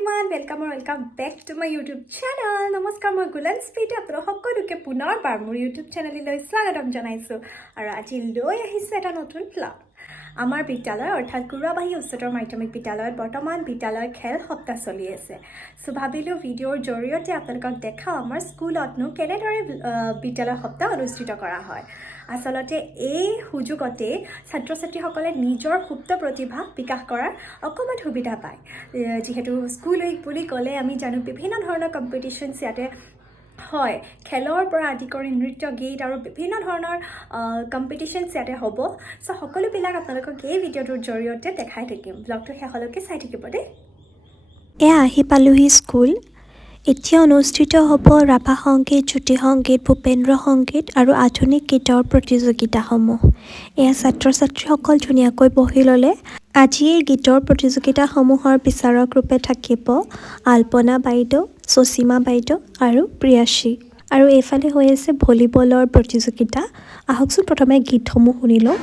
everyone, welcome back to my YouTube channel. নমস্কাৰ মই গুলান স্পীড আপোনালোক সকলোকে পুনৰবাৰ মোৰ YouTube চেনেললৈ স্বাগতম জনাইছোঁ আৰু আজি লৈ আহিছোঁ এটা নতুন ভ্লগ। আমাৰ বিদ্যালয় অৰ্থাৎ গুৰুবাহী উচ্চতৰ মাধ্যমিক বিদ্যালয়ত বৰ্তমান বিদ্যালয় খেল সপ্তাহ চলি আছে। সো ভাবিলোঁ ভিডিঅ'ৰ জৰিয়তে আপোনালোকক দেখাওঁ আমাৰ স্কুলতনো কেনেদৰে বিদ্যালয় সপ্তাহ অনুষ্ঠিত কৰা হয়। আচলতে এই সুযোগতে ছাত্ৰ ছাত্ৰীসকলে নিজৰ সুপ্ত প্ৰতিভা বিকাশ কৰাৰ অকণমান সুবিধা পায়। যিহেতু স্কুল উইক বুলি ক'লে আমি জানো বিভিন্ন ধৰণৰ কম্পিটিশ্যনছ ইয়াতে হয়, খেলৰ পৰা আদি কৰি নৃত্য গীত আৰু বিভিন্ন ধৰণৰ কম্পিটিশ্যনছ ইয়াতে হ'ব। চ' সকলোবিলাক আপোনালোকক এই ভিডিঅ'টোৰ জৰিয়তে দেখাই থাকিম। ব্লগটো শেষলৈকে চাই থাকিব দেই। এয়া আহি পালোহি স্কুল। এতিয়া অনুষ্ঠিত হ'ব ৰাভা সংগীত, জ্যোতি সংগীত, ভূপেন্দ্ৰ সংগীত আৰু আধুনিক গীতৰ প্ৰতিযোগিতাসমূহ। এয়া ছাত্ৰ ছাত্ৰীসকল ধুনীয়াকৈ বহি ল'লে। আজি এই গীতৰ প্ৰতিযোগিতাসমূহৰ বিচাৰক ৰূপে থাকিব আলপনা বাইদেউ, চচীমা বাইদেউ আৰু প্ৰিয়াশী। আৰু এইফালে হৈ আছে ভলীবলৰ প্ৰতিযোগিতা। আহকচোন প্ৰথমে গীতসমূহ শুনি লওঁ।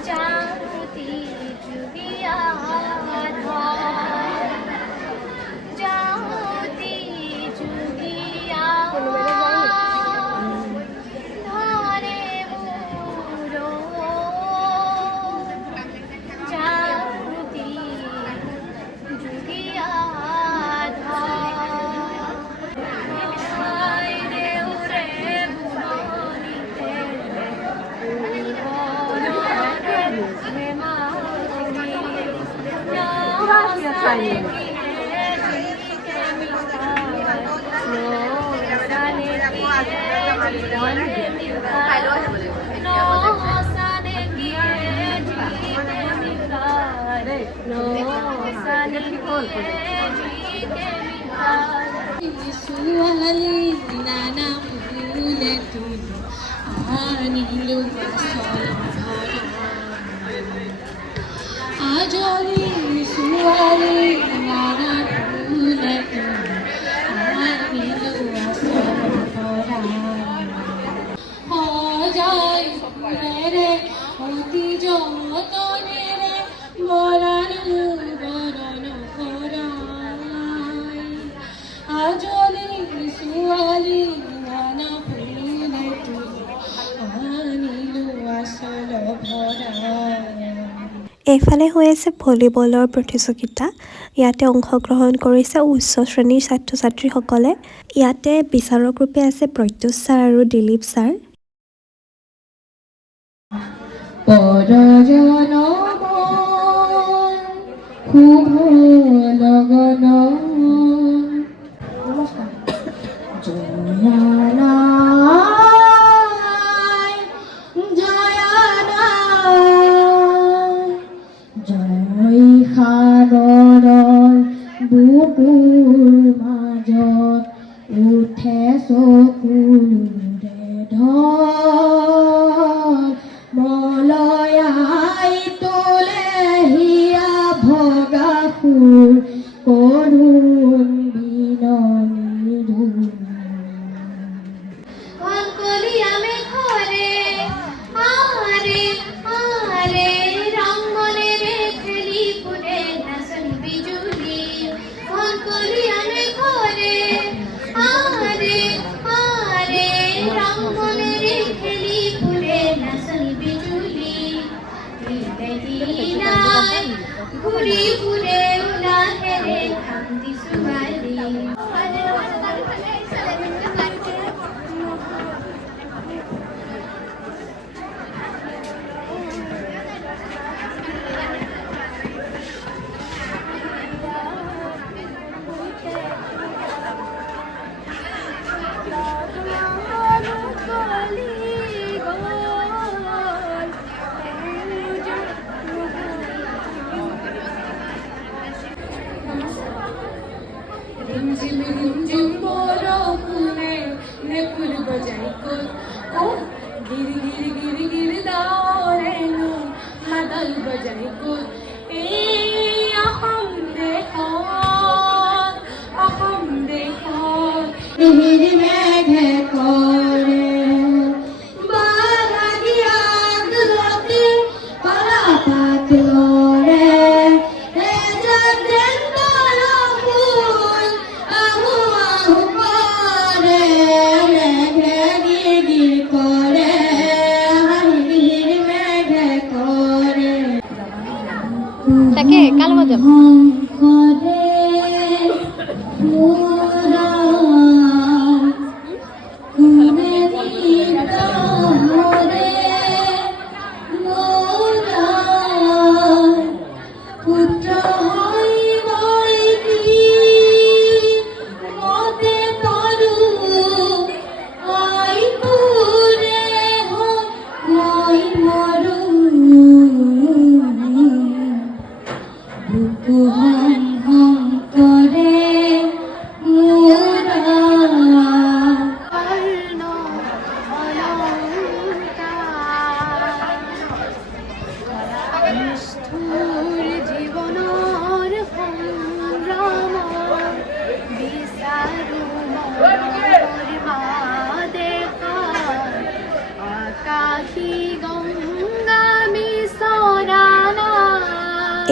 এইফালে হৈ আছে ভলীবলৰ প্ৰতিযোগিতা। ইয়াতে অংশগ্ৰহণ কৰিছে উচ্চ শ্ৰেণীৰ ছাত্ৰ ছাত্ৰীসকলে। ইয়াতে বিচাৰক ৰূপে আছে প্ৰত্যুষ ছাৰ আৰু দিলীপ ছাৰ।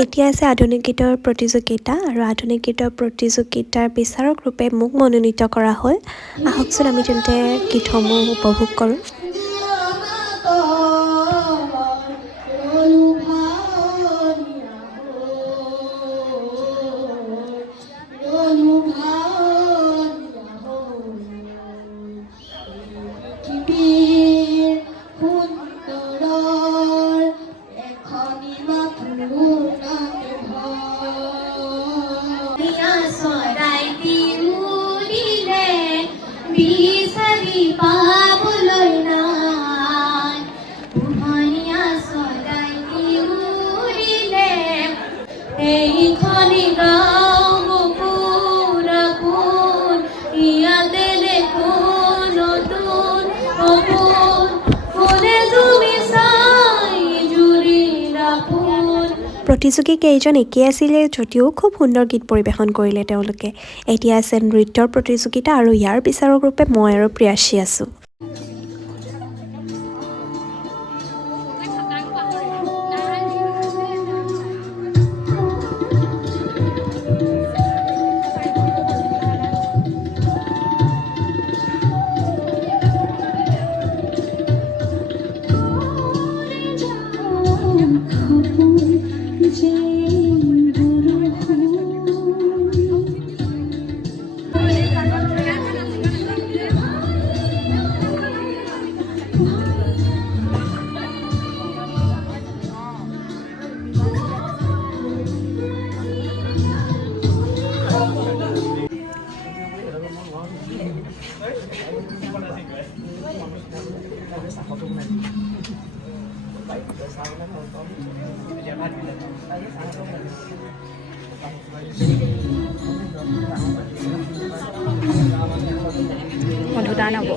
এতিয়া আছে আধুনিক গীতৰ প্ৰতিযোগিতা আৰু আধুনিক গীতৰ প্ৰতিযোগিতাৰ বিচাৰক ৰূপে মোক মনোনীত কৰা হ'ল। আহকচোন আমি তেন্তে গীতসমূহ উপভোগ কৰোঁ। প্ৰতিযোগী কেইজন একেই আছিলে যদিও খুব সুন্দৰ গীত পৰিৱেশন কৰিলে তেওঁলোকে। এতিয়া আছে নৃত্যৰ প্ৰতিযোগিতা আৰু ইয়াৰ বিচাৰক ৰূপে মই আৰু প্ৰিয়াশী আছোঁ। মধুদান হ'ব।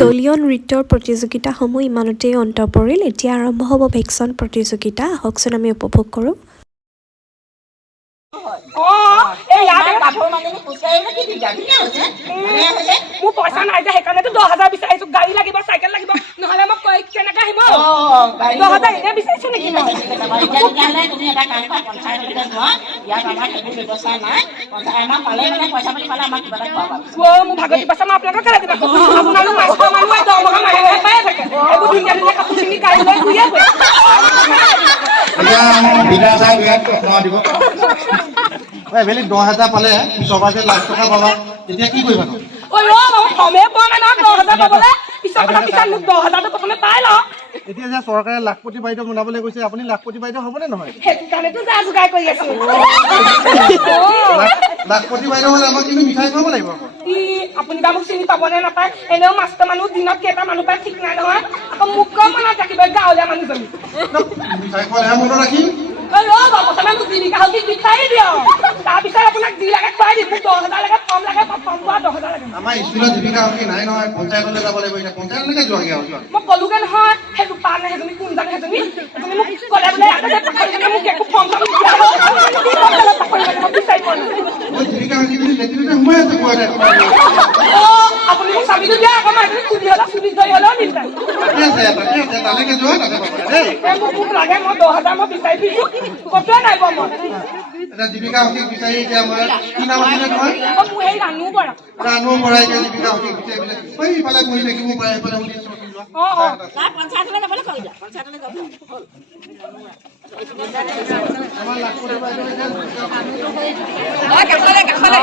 দলীয় নৃত্যৰ প্ৰতিযোগিতাসমূহ ইমানতেই অন্ত পৰিল। এতিয়া আৰম্ভ হ'ব ভেকচন প্ৰতিযোগিতা। আহকচোন আমি উপভোগ কৰোঁ। মোৰ পইচা নাই যে সেইকাৰণেতো 10,000 বিচাৰিছো। গাড়ী লাগিব, চাইকেল লাগিব, নহ'লে মই কেনেকে আহিম? 10,000 এনে বিচাৰিছো নেকি? তুমি এটা কাম কৰা, পঞ্চায়তলৈ যোৱা। ইয়াত আমাৰ সেইবোৰ ব্যৱস্থা নাই। আমাক পালে মানে পইচা পাতি পালে আমাক কিবা এটা খোৱাবা। মোৰ ভাগৱতী পইচা মই আপোনালোকক কেলে দিম? আপোনালোক মাষ্টৰ মানুহে দৰমহা মাৰি পায়ে থাকে। এইবোৰ ধুনীয়া ধুনীয়া কাপোৰ কিনি গাড়ী লৈ ঘূৰিয়ে ফুৰে। বেলেগ 10,000 পালে চৰকাৰে যে লাখ টকা পাবা, তেতিয়া কি কৰিবা? সময়ে পোৱা নাই নহয় 10,000 পাবলৈ। পিছত মোক 10,000টো প্ৰথমে পাই লওঁ। এতিয়া যে চৰকাৰে লাখপতি বাইদেউ বনাবলৈ কৈছে, আপুনি লাখপতি বাইদেউ হ'বনে নহয়? সেইটো কাৰণেতো যা যোগাৰ কৰি আছো। লাখপতি বাইদেউ হ'লে আমাক কিন্তু মিঠাই খুৱাব লাগিব। আপুনি বা মোক চিনি পাবনে নাপায়? এনেও মাষ্টৰ মানুহ দিনত কেইটা মানুহ পায় ঠিক নাই নহয়। আকৌ মোক কম মনত ৰাখিব গাঁৱলীয়া মানুহজনী। মিঠাই খোৱালেহে মনত ৰাখিম। প্ৰথমে মোক জীৱিকা সখী বিচাৰি দিয়ক, তাৰপিছত আপোনাক যি লাগে খুৱাই দিম। মোক 10,000 লাগে, ফৰ্ম লাগে, ফৰ্ম পোৱা 10,000 লাগে। আমাৰ স্কুলত জীৱিকা সখী নাই নহয়, পঞ্চায়তলৈ যাব লাগিব। এতিয়া পঞ্চায়তলৈকে যোৱাগে আৰু মই ক'লোগে নহয়, সেইটো পা নাই সেইজনী কোন জানে সেইজনী মোক ক'লে বোলে মোক একো ফৰ্ম চৰ্ম বিচাৰি পোৱা নাই। জীৱিকা সখী বুলি লেট্ৰিনতে সোমাই আছে কোৱা নাই। আপুনি মোক চাবিটো দিয়া আকৌ মই চুলি হ'লেও চুলি ধৰি হ'লেও নিচাই তালৈকে যোৱা, তাতে পাবা দেই। মোক লাগে, মই 10,000 মই বিচাৰি দিছো, ক'তোৱে নাই পোৱা মই। এতিয়া জীৱিকা সখীক বিচাৰি এতিয়া মই কি নাম আছিলে তোমাৰ? মোৰ সেই ৰাণু বৰা। ৰাণু বৰা এতিয়া জীৱিকা সখীক বিচাৰি পেলাই ইফালে বহি থাকিব পাৰে, এইফালে শুনি আছো। পঞ্চায়তলৈ যাবলৈ কওঁ এতিয়া, পঞ্চায়তলৈ যাব হ'ল। আমাৰ লাখপতি বাইদেউ মানে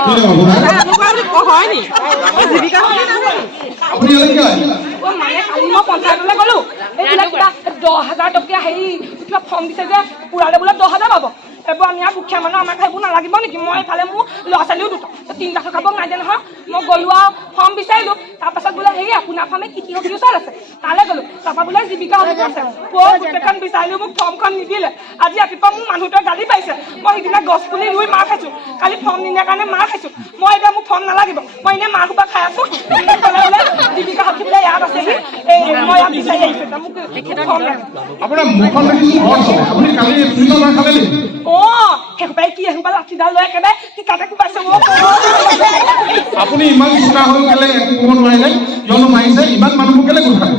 কালি মই পঞ্চায়তলৈ গ'লো, এইবিলাক কিবা 10,000 টকীয়া হেৰি কিবা ফৰ্ম দিছে যে পুৰালে বোলে 10,000 পাব। এইবোৰ আমি আৰু দুখীয়া মানুহ, আমাক সেইবোৰ নালাগিব নেকি? মই এইফালে মোৰ ল'ৰা ছোৱালীও দুটা, 3টা খাব নাই দিয়ে নহয়। মই গ'লো আৰু ফৰ্ম বিচাৰিলোঁ। তাৰপাছত বোলে হেৰি আপোনাৰ ফাৰ্মে কি সখী ওচৰত আছে, তালৈ গ'লো। তাৰপৰা বোলে জীৱিকা সখী আছে। গোটেইখন বিচাৰিলোঁ, মোক ফৰ্মখন নিদিলে। আজি ৰাতিপুৱা মোক মানুহটোৱে গালি পাৰিছে। মই সিদিনা গছ পুলি ৰুই মাৰ খাইছোঁ, কালি ফৰ্ম নিদিয়াৰ কাৰণে মাৰ খাইছোঁ। মই এতিয়া মোক ফৰ্ম নালাগিব, মই এনেই মাৰ সোপা খাই আছোঁ। বোলে জীৱিকা সখী বোলে ইয়াত আছেহি, মই ইয়াত বিচাৰি আহিছোঁ, মোক ফৰ্ম লাগে। আপোনাৰ মুখখন দেখিছোঁ ঘৰ চলে, আপুনি কালি পুলিচৰ মাৰ খালে নেকি? সেইসোপাই কি এসোপা লাঠিডাল লৈ একেবাৰে টিকাতে কোবাইছে। আপুনি ইমান চোকা হৈ কেলে একো ক'ব নোৱাৰিলে? কিয়নো মাৰিছে ইমান মানুহবোৰ কেলে গোট খালে?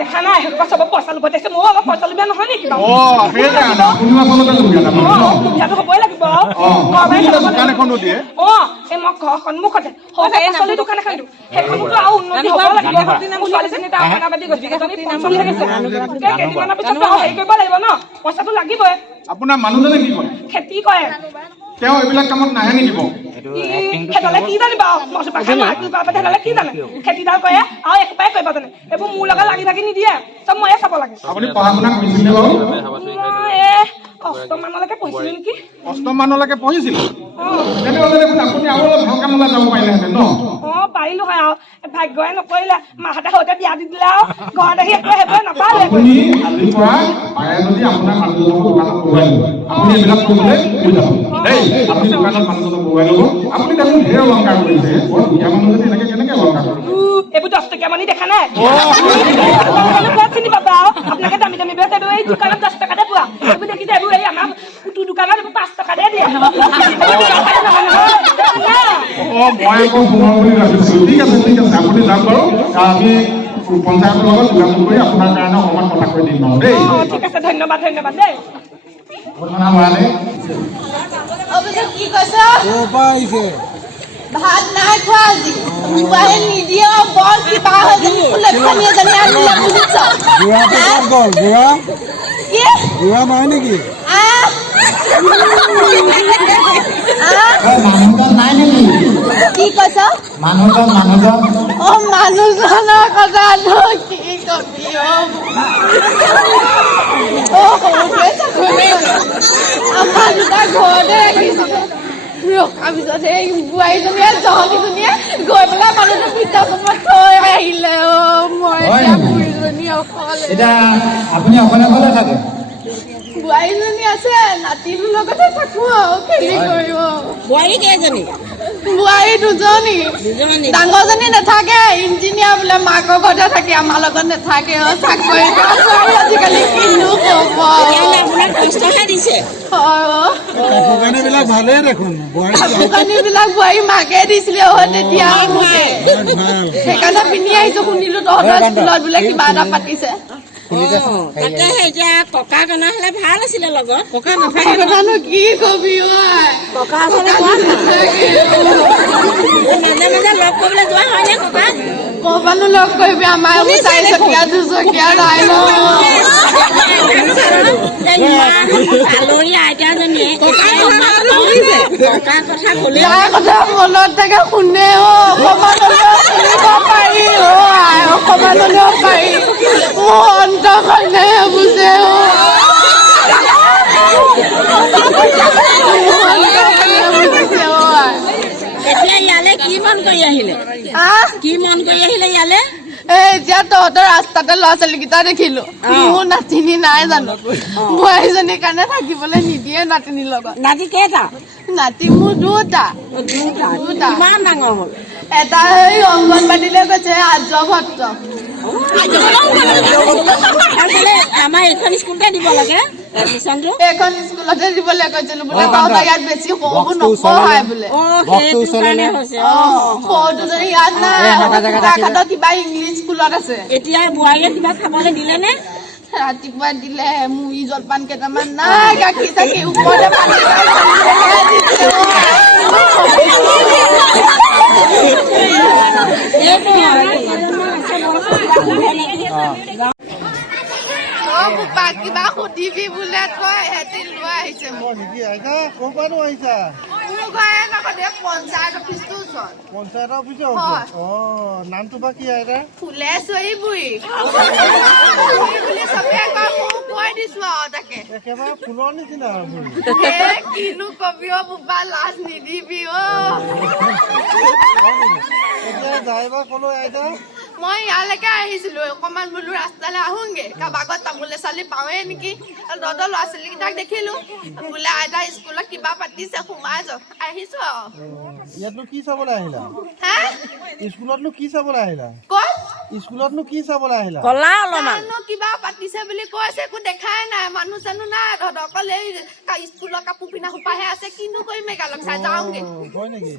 দেখা নাই সেইসোপা চব পইচা ল'ব দিছে। ময়ো অলপ পইচা ল'বীয়া নহয় নেকি? সুবিধাটো হ'বই লাগিব। দোকান এখনো দিয়ে। এই মই ঘৰৰ সন্মুখতে পাচলি দোকান এখন দিওঁ, সেইখনতো আৰু উন্নতি হ'ব লাগিব। ছোৱালীজনী এটা অংগনাবাদী গৈছে, কেইদিনমানৰ পিছত হেৰি কৰিব লাগিব ন, পইচাটো লাগিবই। আপোনাৰ মানুহজনে কি কৰে? খেতি কৰে। তেওঁ এইবিলাক কামত নাহে নেকি বাৰু? খেতালে কি জানিব? খেতালে কি জানে? খেতিডাল কৰে আৰু একোপাই কৰিব জানে। এইবোৰ মোৰ লগত লাগি ভাগি নিদিয়ে, চব ময়ে চাব লাগে। আপুনি পঢ়া শুনা কৰিছিলে বাৰু? মই 8ম মানলৈকে পঢ়িছিলো নেকি। 8ম মানলৈকে পঢ়িছিলে? তেনেহ'লে দেখোন আপুনি আৰু অলপ ভাল কামলৈ যাব পাৰিলেহেঁতেন ন? পাৰিলো হয় আৰু ভাগ্যই নকৰিলে। মাহঁতে সৈতে বিয়া দি দিলে আৰু ঘৰত আহি একো সেইবোৰ নাপালে। আপুনি আজিৰ পৰা পাৰে যদি আপোনাৰ মানুহজনক দোকানত বহুৱাই ল'ব। আপুনি এইবিলাক কৰিবলৈ কৈ যাব দেই। আপুনি দোকানত মানুহজনক বহুৱাই ল'ব। আপুনি দেখোন ঢেৰ অলংকাৰ কৰিছে, বৰ দুখীয়া মানুহ যদি এনেকে কেনেকে অলংকাৰ কৰিব? এইবোৰ 10 টকীয়া মানি দেখা নাই? চিনি পাবা আৰু আপোনালোকে দামী দামী বেচ, এইবোৰ এই দোকানত 10 টকাতে পোৱা। এইবোৰ দেখিছে, এইবোৰ এই আমাৰ কুটু দোকানত এইবোৰ 5 টকাতে দিয়ে। মই আকৌ সোমাম বুলি ভাবিছিলোঁ। ঠিক আছে, ঠিক আছে, আপুনি যাওক বাৰু। আমি পঞ্চায়তৰ লগত যোগাযোগ কৰি আপোনাৰ কাৰণে অকণমান কথা কৈ দিম বাৰু দেই। ঠিক আছে, ধন্যবাদ ধন্যবাদ দেই। ঘটনা হোৱালে কি কৈছ? ভাত নাই খোৱা আজি। মোবাইল নিদিয়ে বৰ কিবা হৈ যাব। লক্ষণী এজনী আনিলে বুজিছ? কি কৈছ? মানুহজনৰ কথাটো কি কবি? আমাৰ দুটা ঘৰতে ৰাখিছিলোঁ ৰখাৰ পিছত সেই বোৱাৰীজনীয়ে জহনীজনীয়ে গৈ পেলাই মানুহটো বৃদ্ধাশ্ৰমত থৈ আহিলে মই এতিয়া বুঢ়ীজনী অকলে এতিয়া আপুনি অকলে অকলে থাকে বোৱাৰীজনী আছে নাতিটোৰ লগতে থাকো আৰু খেলি কৰিব বোৱাৰী কেইজনী বোৱাৰী দুজনী ডাঙৰজনী নাথাকে ইঞ্জিনিয়াৰ বোলে মাকৰ ঘৰতে থাকে আমাৰ লগত নাথাকে চাকৰি আজিকালি কিনো ক'ব আপোনাক কষ্টহে দিছে বিলাক ভালেই দেখোন দোকানীবিলাক বোৱাৰী মাকে দিছিলে তেতিয়া সেইকাৰণে পিন্ধি আহিছো শুনিলো তহঁতৰ স্কুলত বোলে কিবা এটা পাতিছে তাকে এতিয়া ককা জনা হলে ভাল আছিলে লগত ককা কথানো কি কবি ককা আচলতে মাজে মাজে লগ কৰিবলৈ যোৱা হয় নে ককা ক'বানো লগ কৰিবি আমাৰ এইবোৰ 4 চকীয়া 2 চকীয়া নাই আলহী আইতাজনীয়ে ককাৰ কথা ক'লে যাৰ কথা মনত থাকে শুনে অকমান শুনিব পাৰি অকমান হ'লেও পাৰি মোৰ অন্তৰখনে বুজে এতিয়া ইয়ালে কি মন কৰি আহিলে ইয়ালে এতিয়া তহঁতৰ ৰাস্তাতে ল'ৰা ছোৱালীকেইটা দেখিলো মোৰ নাতিনী নাই জানো বোৱাৰীজনীৰ কাৰণে থাকিবলৈ নিদিয়ে নাতিনীৰ লগত নাতি কেইটা নাতি মোৰ দুটা কিমান ডাঙৰ হ'ল এটা এই অংগনবাড়ীলৈ গৈছে আৰ্যভট্ট আমাৰ এইখন স্কুলতে দিব লাগে এডমিশ্যনটো এইখন স্কুলতে দিবলৈ কৈছিলো বোলে তহঁতৰ ইয়াত বেছি সৰুবোৰ নপঢ়াই বোলে সৰুটো যদি ইয়াত নাই গোটাঘাটৰ কিবা ইংলিছ স্কুলত আছে এতিয়া বোৱাৰীয়ে কিবা খাবলৈ দিলে নে ৰাতিপুৱা দিলে মুড়ি জলপান কেইটামান নাই গাখীৰ চাখীৰ ওপৰতে পানী কিবা সুধিবি বোলে তই সিহঁতি লৈ আহিছে পঞ্চায়ত অফিচটোৰ ওচৰত পঞ্চায়ত অফিচৰ নামটো বা কি আইতা ফুলেশ্বৰী বুঢ়ী বুলি চবে কৈ দিছো আৰু তাকে একেবাৰে ফুলৰ নিচিনা কিনো কবি বোপা লাজ নিদিবি এতিয়া যাই বা কলৈ আইতা মই ইয়ালৈকে আহিছিলো অকমান বোলো ৰাস্তালৈ আহোংগে কাবাগত তামোলে চালি পাওঁৱে নেকি তহঁতৰ ল'ৰা ছোৱালীকেইটাক দেখিলো বোলে আইতা স্কুলত কিবা পাতিছে সোমাই যাওক আহিছো আৰু ইয়াতনো কি চাবলৈ আহিলা স্কুলতনো কি চাবলৈ আহিলা ক'ত স্কুলতনো কি চাবলৈ আহিলা কলা অলপমান কিবা পাতিছে বুলি কৈছে একো দেখাই নাই মানুহ চানুহ নাই তহঁতৰ অকল এই স্কুলৰ কাপোৰ পিন্ধা সোপাহে আছে কিনো কৰিম মেঘালক চাই যাওঁগে হয় নেকি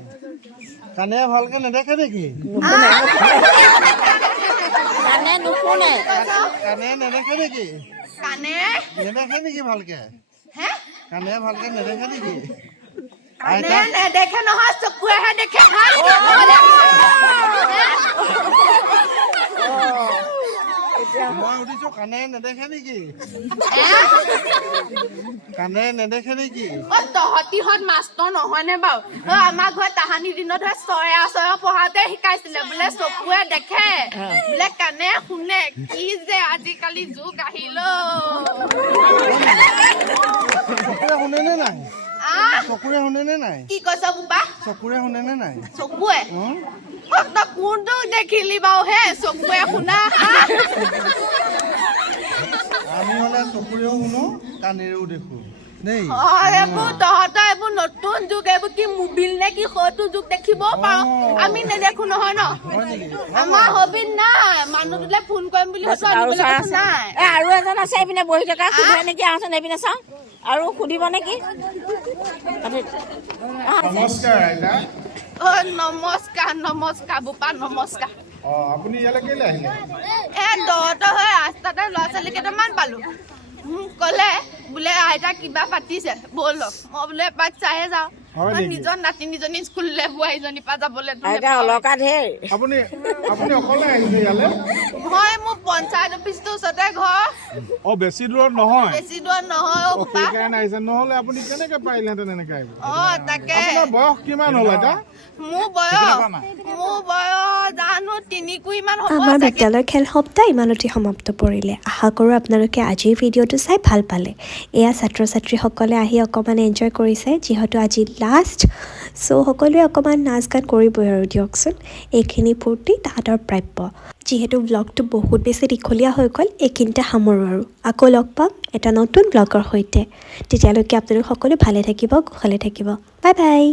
কাণে ভালকে নেদেখে নেকি কাণে নুশুনে কাণে নেদেখে নেকি কাণে নেদেখে নেকি ভালকে কাণে ভালকে নেদেখে নেকি কাণে নেদেখে নহয় চকুৱেহে দেখে মই সুধিছো কাণে নেদেখে নেকি কাণে নেদেখে নেকি তহঁতিহঁত মাষ্টৰ নহয়নে বাৰু আমাৰ ঘৰত তাহানিৰ দিনত চয়া পঢ়াতে শিকাইছিলে বোলে চকুৱে দেখে বোলে কাণে শুনে কি যে আজিকালি যুগ আহিল চকুৰে শুনেনে নাই চকুৰে শুনেনে নাই কি কৈছ বোপা চকুৰে শুনেনে নাই চকুৱে তই কোনটো দেখিলি বাৰু হে চকুৱে শুনা আমি হলে চকুৰেও শুনো কাণেৰেও দেখো দেই এইবোৰ তহঁতৰ এইবোৰ নতুন যুগ এইবোৰ কি মোবিল নে কি সৈটো যুগ দেখিবও পাৰো আমি নেদেখো নহয় ন আমাৰ হবিত নাই মানুহটোলে ফোন কৰিম বুলি নাই আৰু এজন আছে এইপিনে বহি থকা সুধে নেকি আহচোন এইপিনে চাওঁ আৰু সুধিব নেকি নমস্কাৰ আইতা নমস্কাৰ বোপা নমস্কাৰ আপুনি ইয়ালৈ কেলে আহিলে তহঁতৰ হৈ ৰাস্তাতে ল'ৰা ছোৱালী কেইটামান পালো ক'লে বোলে আইতা কিবা পাতিছে ব'লক মই বোলে এপাক চাইহে যাওঁ নিজৰ নাতিনীজনী স্কুললৈ বোৱাৰীজনীৰ পৰা যাবলৈ অলকা ঢেৰ আপুনি অকলে আহিছে ইয়ালৈ মই মোৰ পঞ্চায়ত অফিচটোৰ ওচৰতে ঘৰ অ বেছি দূৰত নহয় বেছি দূৰত নহয় অ অ' সেইকাৰণে আহিছে নহ'লে আপুনি কেনেকে পাৰিলেহেঁতেন এনেকে আহিব তাকে আপোনাৰ বয়স কিমান হ'ল এটা মোৰ বয়স জানো 3 কুইমান হ'ব আমাৰ চাগে। বিদ্যালয়ৰ খেল সপ্তাহ ইমানতে সমাপ্ত পৰিলে আশা কৰোঁ আপোনালোকে আজিৰ ভিডিঅ'টো চাই ভাল পালে এয়া ছাত্ৰ ছাত্ৰীসকলে আহি অকণমান এনজয় কৰিছে যিহেতু আজি লাষ্ট চ' সকলোৱে অকণমান নাচ গান কৰিবই আৰু দিয়কচোন এইখিনি ফূৰ্তি তাহাঁতৰ প্ৰাপ্য যিহেতু ব্লগটো বহুত বেছি দীঘলীয়া হৈ গ'ল এইখিনিতে সামৰোঁ আৰু আকৌ লগ পাম এটা নতুন ব্লগৰ সৈতে তেতিয়ালৈকে আপোনালোক সকলো ভালে থাকিব কুশলে থাকিব বাই বাই